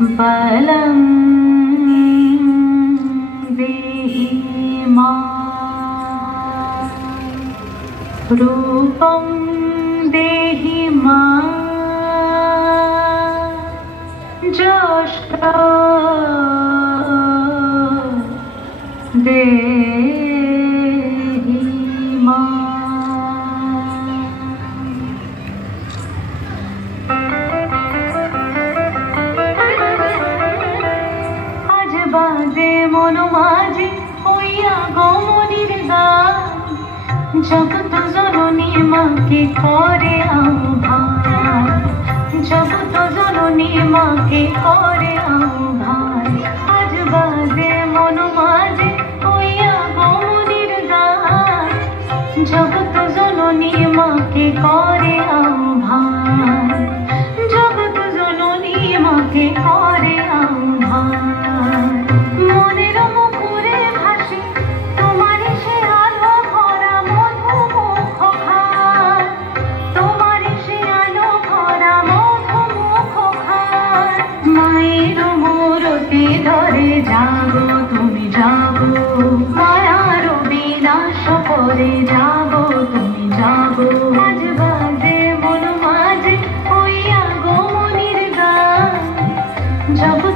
बलं देहि मां रूपं देहि मां যশঃ দেহি মাं। আজ বাজে মন মাঝে হইয়া গমনির গান, জগৎ জননী মাকে করে আহ্বান, জগৎ জননী মাকে করে আহ্বান। আজ বাজে মন মাঝে হইয়া গমনির গান, জগৎ জননী মাকে করে আহ্বান, জগৎ জননী মাকে করে আহ্বান। মনের মুখরে ভাসে তোমারই সে আলো ভরা মধুমুখ খান, তোমারই সে আলো ভরা মধুমুখ খান। মায়ের মূরতি ধরে জাগো তুমি জাগো, মায়ার বিনাশ করে জাগো তুমি জাগো। আজ বাজে মন মাঝে হইয়া গমনির গান, জগৎ